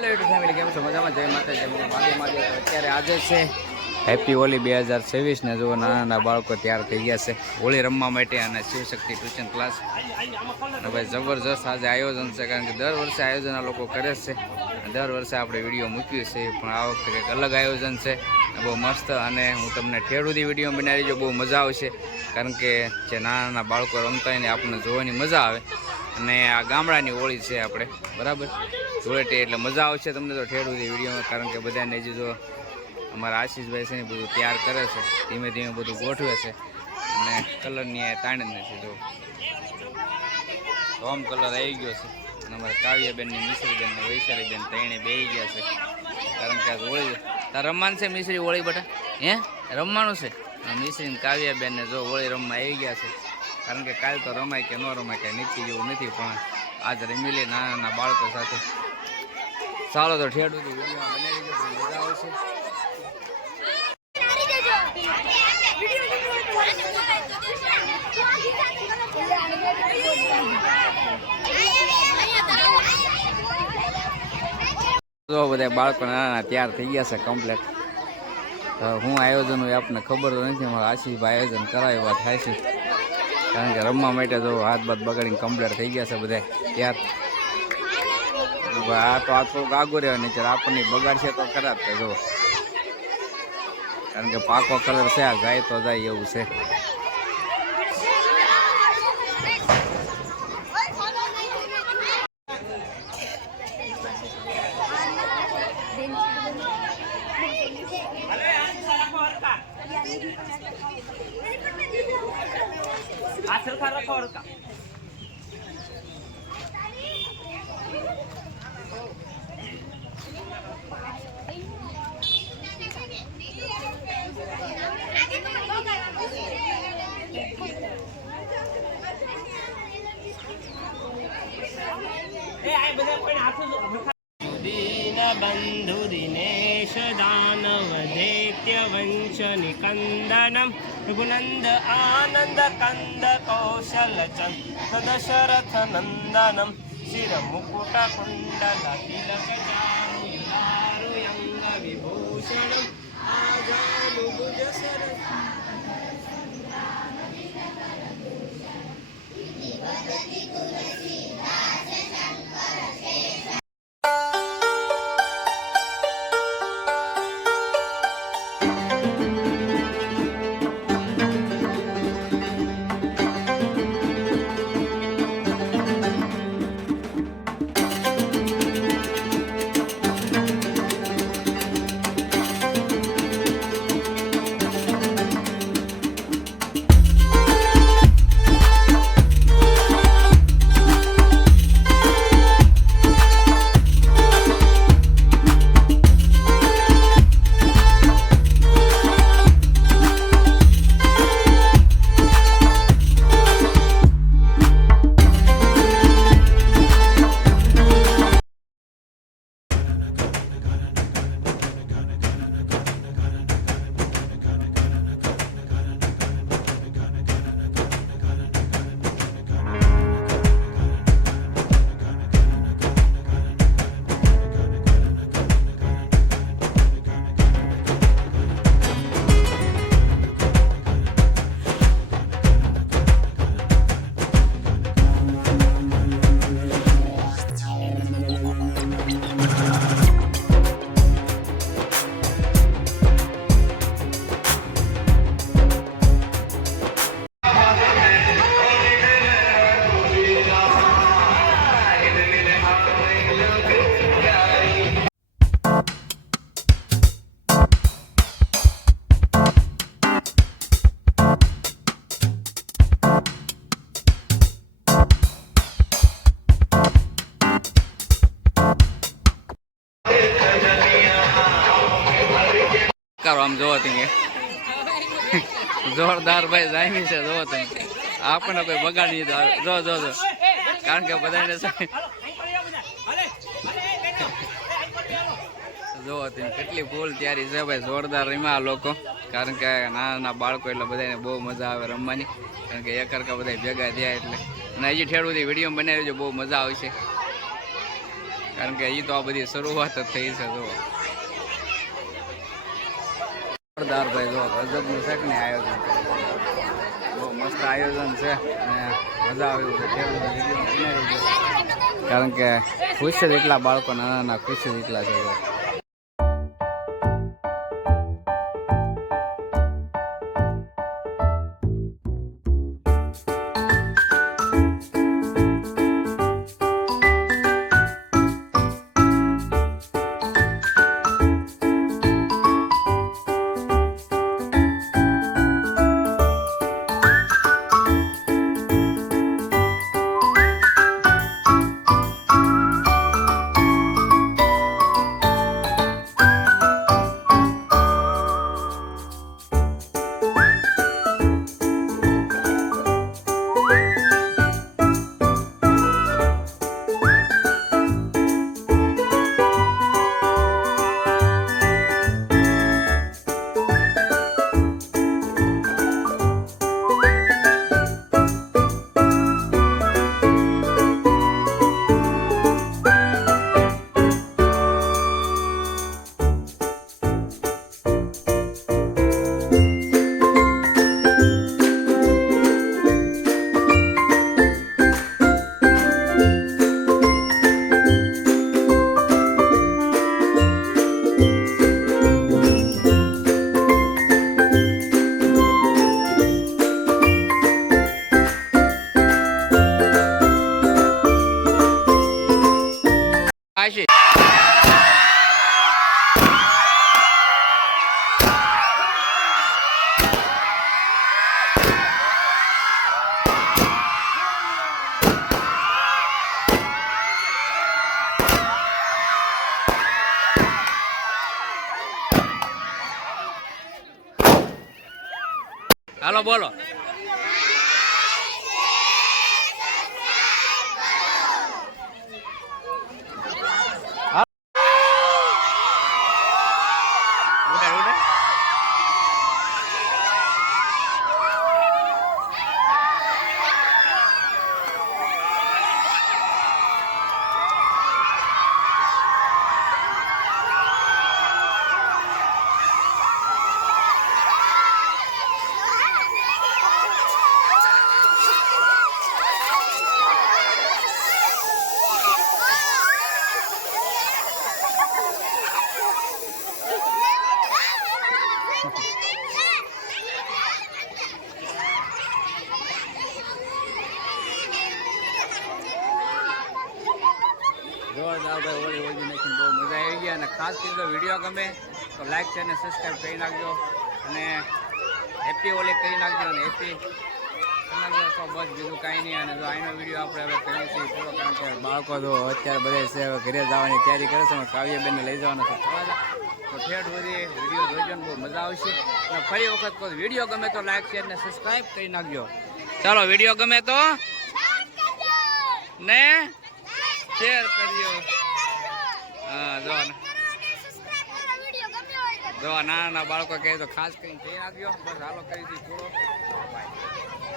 Family કેમ છો? મજામાં? જય માતાજી. અત્યારે આજે છે હેપી હોલી 2026 ને જો નાના બાળકો તૈયાર થઈ ગયા છે હોળી રમવા માટે અને શિવશક્તિ ટ્યુશન ક્લાસ. અને ભાઈ જબરજસ્ત આજે આયોજન છે, કારણ કે દર વર્ષે આયોજન આ લોકો કરે છે. દર વર્ષે આપણે વિડીયો મૂક્યું છે, પણ આ વખતે કંઈક અલગ આયોજન છે, બહુ મસ્ત. અને હું તમને ઠેડુથી વિડીયો બનાવી જો, બહુ મજા આવશે, કારણ કે જે નાના બાળકો રમતા હોય ને આપણને જોવાની મજા આવે. અને આ ગામડાની હોળી છે આપણે, બરાબર ધૂળેટી, એટલે મજા આવશે તમને તો ઠેડુથી વિડીયોમાં. કારણ કે બધાને હજી જો અમારા આશીષભાઈ છે ને બધું તૈયાર કરે છે, ધીમે ધીમે બધું ગોઠવે છે. અને કલરની તાણ જ નથી, જો હોમ કલર આવી ગયો છે. અને અમારા કાવ્યાબેનની મિશ્રીબેન ને વૈશાલીબેન ત્રણે બેસી ગયા છે, કારણ કે આ હોળી તાર રમવાનું છે. મિશ્રી હોળી બટા હે રમવાનું છે. મિશ્રી કાવ્યાબેન ને જો હોળી રમવા આવી ગયા છે, કારણ કે કાલ તો રમાય કે ન રમાય કાંઈ નક્કી જેવું નથી, પણ આજ રમી લે નાના બાળકો સાથે. ચાલો તો ઠેડુથી વિડીયોમાં બનાવી દેજો, મજા આવશે. તો બધા બાળકો નાના તૈયાર થઈ ગયા છે કમ્પ્લેટ. હું આયોજન હોય આપણને ખબર તો નથી, અમારા આશીષભાઈ આયોજન કરાવે વાત થાય છે, કારણ કે રમવા માટે તો હાથ બાથ બગાડીને કમ્પ્લેટ થઈ ગયા છે બધા તૈયાર. આ તો આ થોડુંક આગું રહેવા નહીં, આપણને બગાડશે તો ખરાબ છે જો, કારણ કે પાકો કલર છે, આ જાય તો જાય એવું છે. બંધુ દિનેશ દાનવ દૈત્ય વંશ નિકંદનમ રઘુનંદ આનંદ કંદ કૌશલ ચંદ દશરથ નંદનમ શિર મુકુટ કુંડલ તિલક ચારુયંગ વિભૂષણમ આજાનુ ભુજ સર આમ જોવો તમે જોરદાર ભાઈ જામી છે, જોવો તમે આપણને કોઈ બગાડી દીધો. જો જો જો, કારણ કે બધાને જોવો તમે કેટલી ફૂલ તૈયારી છે ભાઈ, જોરદાર રમ્યા લોકો. કારણ કે નાના બાળકો એટલે બધાને બહુ મજા આવે રમવાની, કારણ કે એક હરખા બધા ભેગા થયા એટલે. અને હજી ઠેડુથી વિડીયો બનાવી દેજો, બહુ મજા આવશે. કારણ કે એ તો આ બધી શરૂઆત જ થઈ છે. જો જોરદાર ભાઈ, જો ગજબનું છે કે નહીં આયોજન કર્યું. બહુ મસ્ત આયોજન છે અને મજા આવી છે. કારણ કે ખુશ જ એટલા બાળકો નાના નાના ખુશ જ એટલા છે. આશી હાલો બોલો. જોરદાર ભાઈ, ઓળી ઓળી નાખીને બહુ મજા આવી ગઈ. અને ખાસ કરીને વિડીયો ગમે તો લાઈક છે અને સબસ્ક્રાઈબ કરી નાખજો અને હેપી ઓલી કરી નાખજો અને હેપી કરી નાખજો. તો બસ બીજું કાંઈ નહીં. અને જો આનો વિડીયો આપણે હવે કરીએ છીએ પૂરો, કારણ કે બાળકો જો અત્યારે બધા છે હવે ઘરે જવાની તૈયારી કરે છે. કાવ્યબેનને લઈ જવાના છે ફરવા. તો ઠેઠ સુધી વિડીયો જોઈજો ને બહુ મજા આવશે. અને ફરી વખત કહું, વિડીયો ગમે તો લાઈક શેર અને સબસ્ક્રાઈબ કરી નાખજો. ચાલો, વિડીયો ગમે તો ને શેર કરજો. હા, જો નાના બાળકો કહે તો ખાસ કરીને કહી નાખજો. બસ હાલો કરી દીધું પૂરો. બાય.